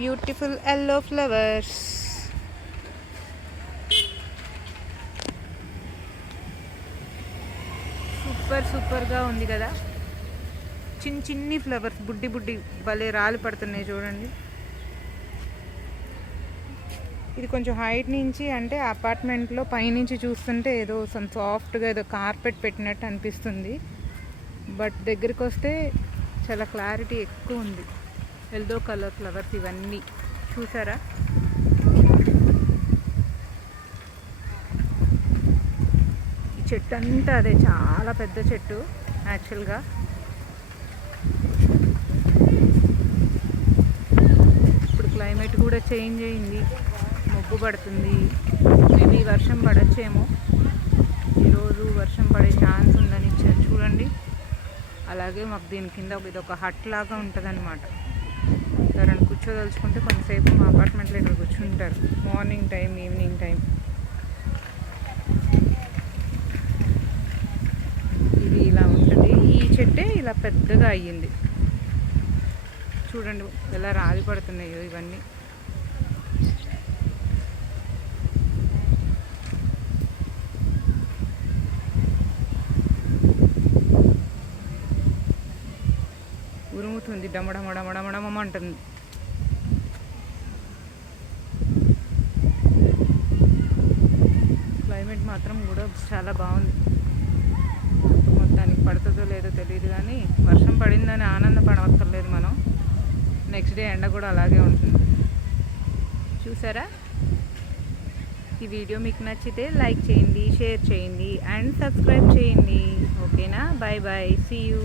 Beautiful yellow flowers. సూపర్గా ఉంది కదా. చిన్ని ఫ్లవర్స్ బుడ్డి భలే రాలి పడుతున్నాయి చూడండి. ఇది కొంచెం హైట్ నుంచి, అంటే అపార్ట్మెంట్లో పైనుంచి చూస్తుంటే ఏదో సాఫ్ట్గా ఏదో కార్పెట్ పెట్టినట్టు అనిపిస్తుంది. బట్ దగ్గరికి వస్తే చాలా క్లారిటీ ఎక్కువ ఉంది. ఎల్లో కలర్ ఫ్లవర్స్ ఇవన్నీ చూసారా. ఈ చెట్టు అంతా అదే, చాలా పెద్ద చెట్టు యాక్చువల్గా. ఇప్పుడు క్లైమేట్ కూడా చేంజ్ అయింది, మబ్బు పడుతుంది. మేబీ వర్షం పడచ్చేమో. ఈరోజు వర్షం పడే ఛాన్స్ ఉందని ఇచ్చారు చూడండి. అలాగే మాకు దీని కింద ఇది ఒక హట్ లాగా ఉంటుంది అనమాట. ఎవరైనా కూర్చోదలుచుకుంటే కొంతసేపు మా అపార్ట్మెంట్లో ఇక్కడ కూర్చుంటారు, మార్నింగ్ టైం, ఈవినింగ్ టైం. ఇది ఇలా ఉంటుంది. ఈ చెట్టే ఇలా పెద్దగా అయ్యింది చూడండి, ఎలా రాలి పడుతున్నాయో ఇవన్నీ. ఉరుముతుంది, డమడమడమడమడమంటుంది. క్లైమేట్ మాత్రం కూడా చాలా బాగుంది. మొత్తానికి పడుతుందో లేదో తెలియదు, కానీ వర్షం పడిందని ఆనందపడవక్కర్లేదు మనం. నెక్స్ట్ డే ఎండ కూడా అలాగే ఉంటుంది. చూసారా. ఈ వీడియో మీకు నచ్చితే లైక్ చేయండి, షేర్ చేయండి అండ్ సబ్స్క్రైబ్ చేయండి. ఓకేనా. Bye bye, see you.